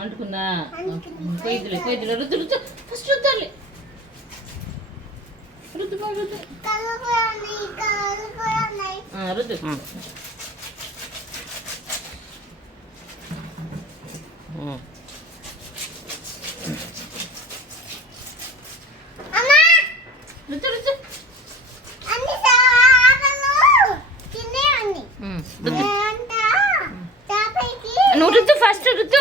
అంటుకుందా కొయ్యలే కొయ్యలే రుద్దు రుద్దు ఫస్ట్ రుద్దాలి రుద్దు రుద్దు రుద్దు రుద్దు రుద్దు నువ్వు రుద్దు ఫస్ట్ రుద్దు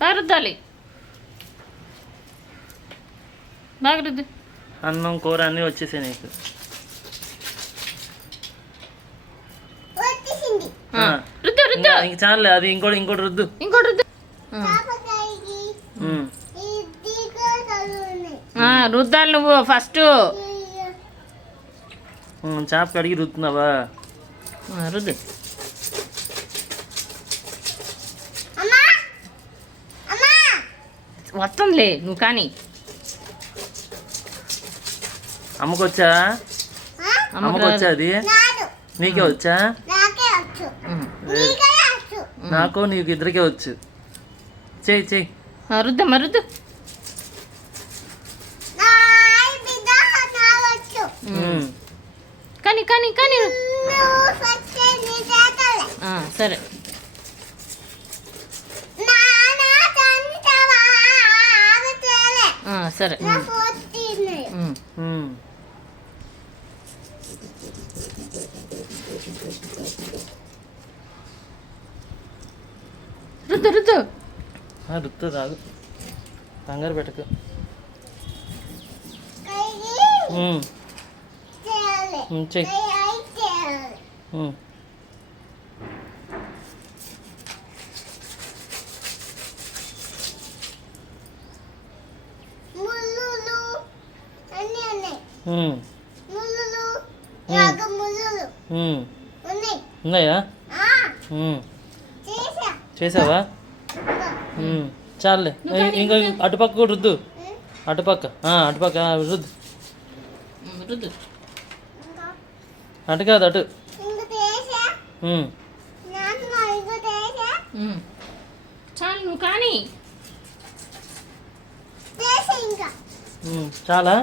బాగా రుద్దాలి బాగా రుద్దు అన్నం కూర అన్నీ వచ్చేసాయి నీకు రుద్దు రుద్దు ఇంక చాలే అది ఇంకోటి రుద్దు ఇంకోటి రుద్దు రుద్దాలి నువ్వు ఫస్ట్ చేప కడిగి రుద్దుతున్నావా రుద్దు వస్తుందిలే నువ్వు కానీ అమ్మకొచ్చా అమ్మకొచ్చా అది నీకే వచ్చా నాకు నీకు ఇద్దరికే వచ్చు చెయ్యి చెయ్యి రుద్దమ్మా రుద్దు కానీ కానీ కానీ సరే సరే రుద్దు రుద్దు రుద్దు రాదు కంగారు పెట్టకు చెయ్యి ఉన్నాయా చేసావా చాలే ఇంకా అటుపక్క కూడా రుద్దు అటుపక్క రుద్దు రుద్దు అటు కాదు అటు చాలు నువ్వు కానీ చాలా